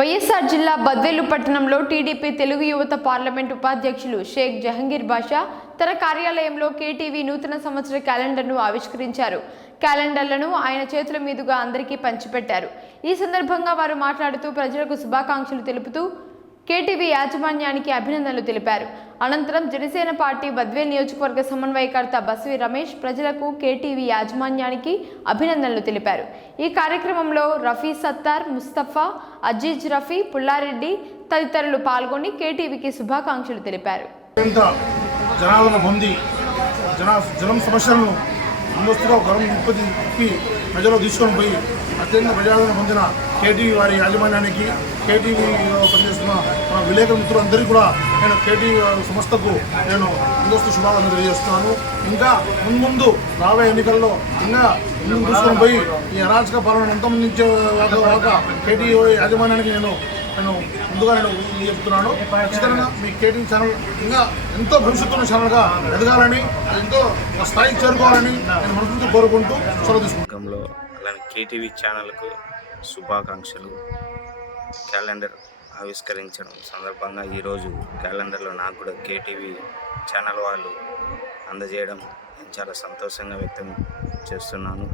వైఎస్ఆర్ జిల్లా బద్వేలు పట్టణంలో టీడీపీ తెలుగు యువత పార్లమెంట్ ఉపాధ్యక్షులు షేక్ జహంగీర్ బాషా తన కార్యాలయంలో కేటీవీ నూతన సంవత్సర క్యాలెండర్ను ఆవిష్కరించారు. క్యాలెండర్లను ఆయన చేతుల మీదుగా అందరికీ పంచిపెట్టారు. ఈ సందర్భంగా వారు మాట్లాడుతూ ప్రజలకు శుభాకాంక్షలు తెలుపుతూ కేటీవీ యాజమాన్యానికి అభినందనలు తెలిపారు. అనంతరం జనసేన పార్టీ బద్వేల్ నియోజకవర్గ సమన్వయకర్త బసవి రమేష్ ప్రజలకు కేటీవీ యాజమాన్యానికి అభినందనలు తెలిపారు. ఈ కార్యక్రమంలో రఫీ సత్తార్ ముస్తఫా అజీజ్ రఫీ పుల్లారెడ్డి తదితరులు పాల్గొని కేటీవీకి శుభాకాంక్షలు తెలిపారు. జనాలను పొంది జన జనం సమస్యలను ముందస్తుగా గరం ఉత్పత్తి తిప్పి ప్రజలు తీసుకొని పోయి అత్యంత ప్రజాదరణ పొందిన కేటీవీ వారి యాజమాన్యానికి కేటీవీలో పనిచేస్తున్న మన విలేకరు మిత్రులందరికీ కూడా నేను కేటీవీ సంస్థకు నేను ముందస్తు శుభాకాంక్షలు తెలియజేస్తున్నాను. ఇంకా ముందు రాబోయే ఎన్నికల్లో ఇంకా ముందు తీసుకొని పోయి ఈ అరాచక పాలన ఎంతమంది కాక కేటీవీ యాజమాన్యానికి నేను నేను ముందుగా నేను చెప్తున్నాను ఖచ్చితంగా మీ కేటింగ్ ఛానల్ ఇంకా ఎంతో భవిష్యత్తున్న ఛానల్గా ఎదగాలని ఎంతో స్థాయికి చేరుకోవాలని నేను మనస్ఫూర్తి కోరుకుంటూ సెలవు తీసుకుంటాను అలానే కేటీవీ ఛానల్కు శుభాకాంక్షలు. క్యాలెండర్ ఆవిష్కరించడం సందర్భంగా ఈరోజు క్యాలెండర్లో నాకు కూడా కేటీవీ ఛానల్ వాళ్ళు అందజేయడం నేను చాలా సంతోషంగా వ్యక్తం చేస్తున్నాను.